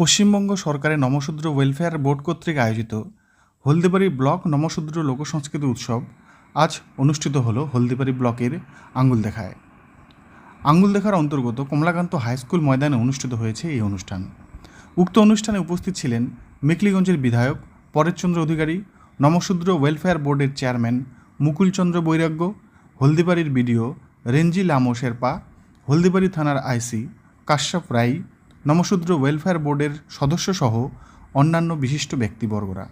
পশ্চিমবঙ্গ সরকারের Namasudra welfare board কর্তৃক আয়োজিত হলদিবাড়ি ব্লক নমশূদ্র লোকসংস্কৃতি উৎসব আজ অনুষ্ঠিত হল হলদিবাড়ি ব্লকের আঙ্গুল দেখায় আঙ্গুল দেখার অন্তর্গত কমলাকান্ত হাই স্কুল ময়দানে অনুষ্ঠিত হয়েছে এই অনুষ্ঠান। উক্ত অনুষ্ঠানে উপস্থিত ছিলেন মেকলিগঞ্জের বিধায়ক পরেশচন্দ্র অধিকারী, নমশূদ্র ওয়েলফেয়ার বোর্ডের চেয়ারম্যান মুকুলচন্দ্র বৈরাগ্য, হলদিবাড়ির বিডিও রেঞ্জি লামো শেরপা, হলদিবাড়ি থানার আইসি কাশ্যপ রাই নমশূদ্র ওয়েলফেয়ার বোর্ডের সদস্যসহ অন্যান্য বিশিষ্ট ব্যক্তিবর্গরা।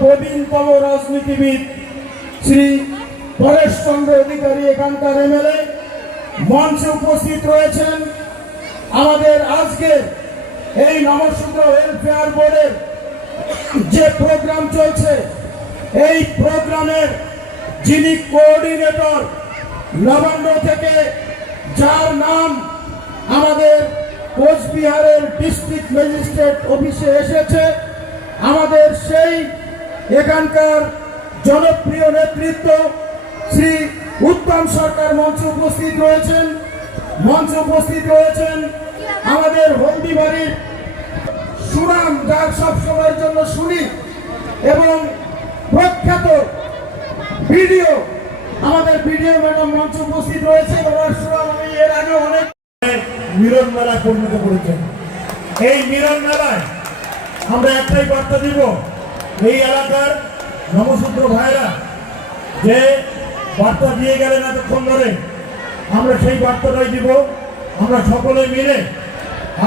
প্রবীণতম রাজনীতিবিদ শ্রী পরেশ চন্দ্র অধিকারী এখানকার এমএলএ মঞ্চে উপস্থিত রয়েছেন। আমাদের আজকে এই নমশূদ্র ওয়েলফেয়ার বোর্ডের যে প্রোগ্রাম চলছে, এই প্রোগ্রামের যিনি কোঅর্ডিনেটর নবান্ন থেকে যার নাম আমাদের কোচবিহারের ডিস্ট্রিক্ট ম্যাজিস্ট্রেট অফিসে এসেছে। আমাদের সেই এখানকার জনপ্রিয় নেতৃত্ব শ্রী উত্তম সরকার মঞ্চে উপস্থিত রয়েছেন। মঞ্চে উপস্থিত রয়েছেন আমাদের হলদিবাড়ির সুনাম যার সব সময়ের জন্য শুনি এবং প্রখ্যাত ভিডিও আমাদের ভিডিও ম্যাডাম মঞ্চে উপস্থিত রয়েছে ওনার সুনাম আমি এর আগে অনেক মিলন মেলায় পরিণত করেছেন। এই মিলন মেলায় আমরা একটাই বার্তা দিব, এই এলাকার নবসূত্র ভাইরা যে বার্তা দিয়ে গেলেন এতক্ষণ ধরে, আমরা সেই বার্তাটাই দিব। আমরা সকলে মিলে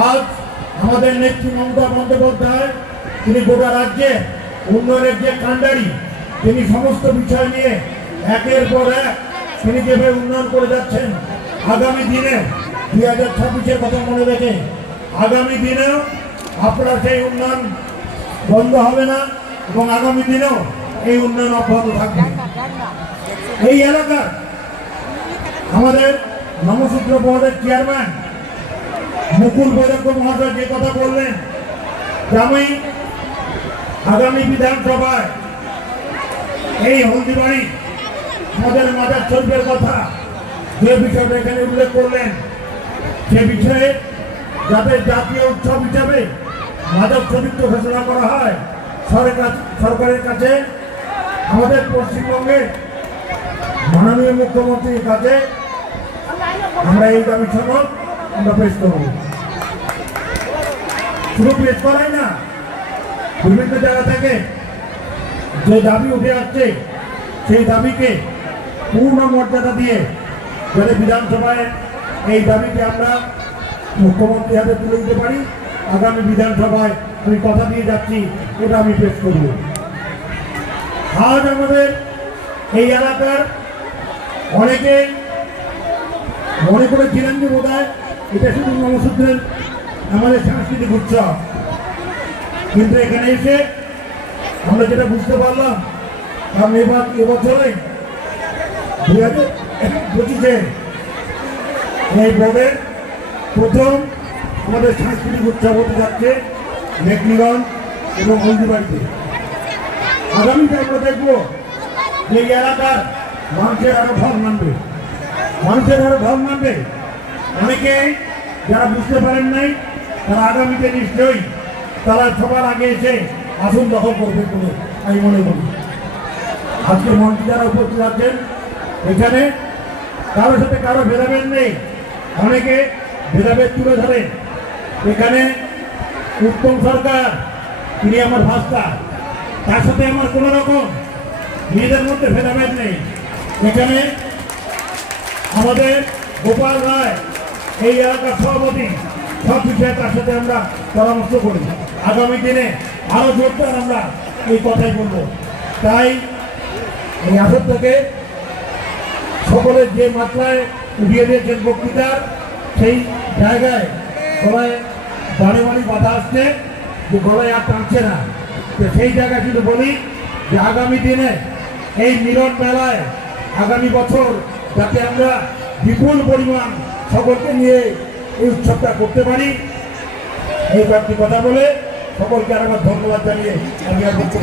আজ আমাদের নেত্রী মমতা বন্দ্যোপাধ্যায়, তিনি গোটা রাজ্যে উন্নয়নের যে কাণ্ডারি, তিনি সমস্ত বিষয় নিয়ে একের পর এক তিনি যেভাবে উন্নয়ন করে যাচ্ছেন, আগামী দিনে দুই হাজার ছাব্বিশের কথা মনে রেখে আগামী দিনেও আপনার সেই উন্নয়ন বন্ধ হবে না এবং আগামী দিনেও এই উন্নয়ন অব্যাহত থাকবে। এই এলাকার আমাদের নমসূত্র বোর্ডের চেয়ারম্যান মুকুল বৈরাগ্য মহাশয় যে কথা বললেন, যে আমি আগামী বিধানসভায় এই হলদিবাড়ি আমাদের মাদার শরীফের কথা যে বিষয়টা এখানে উল্লেখ করলেন সে বিষয়ে যাতে জাতীয় উৎসব হিসাবে মাদক চরিত্র ঘোষণা করা হয়। সরকার সরকারের কাছে, আমাদের পশ্চিমবঙ্গে মাননীয় মুখ্যমন্ত্রীর কাছে আমরা এই দাবি সনদ আমরা পেশ করব। শুধু পেশ করাই না, বিভিন্ন জায়গা থেকে যে দাবি উঠে আসছে, সেই দাবিকে পূর্ণ মর্যাদা দিয়ে যাতে বিধানসভায় এই দাবিকে আমরা মুখ্যমন্ত্রী হাতে তুলে দিতে পারি। আগামী বিধানসভায় আমি কথা দিয়ে যাচ্ছি, এটা আমি পেশ করব। আজ আমাদের এই এলাকার অনেকে মনে করেছিলেন যে বোধ এটা শুধু নমসূত্রের আমাদের সাংস্কৃতিক উৎসব। কিন্তু এখানে এসে আমরা যেটা বুঝতে পারলাম, কারণ এবার এবছরে দুই হাজার পঁচিশে এই বোর্ডের প্রথম আমাদের সাংস্কৃতিক উৎসব হতে যাচ্ছে মেঘনিগঞ্জ এবং হলদিবাড়িতে আগামীতে আমরা দেখব যে এলাকার মানুষের আরও ভাব মানবে মানুষের আরও ভাব মানবে অনেকে যারা বুঝতে পারেন নাই, তারা আগামীতে নিশ্চয়ই তারা সবার আগে এসে আসন দখল করবে বলে আমি মনে করি। আজকে মন্ত্রী যারা উপস্থিত আছেন, এখানে কারোর সাথে কারও ভেদাভেদ নেই। অনেকে ভেদাভেদ তুলে ধরে এখানে উত্তম সরকার, তিনি আমার ভাস্তা তার সাথে আমার কোনো রকম নিজেদের মধ্যে ভেদাভেদ নেই। এখানে আমাদের গোপাল রায়, এই এলাকার সভাপতি, সব বিষয়ে তার সাথে আমরা পরামর্শ করি। আগামী দিনে আরও জোরদার আমরা এই কথাই বলব। তাই এই আসর থেকে সকলের যে মাত্রায় উঠিয়ে দিয়েছেন বক্তৃতার সেই জায়গায় গলায় বাড়ি বাড়ি বাধা আসছে যে গলায় আর টানছে না। তো সেই জায়গায় শুধু বলি যে আগামী দিনে এই মিলন মেলায় আগামী বছর যাতে আমরা বিপুল পরিমাণ সকলকে নিয়ে এই উৎসবটা করতে পারি। এই কয়েকটি কথা বলে সকলকে আরেকবার ধন্যবাদ জানিয়ে আমি আর করছি।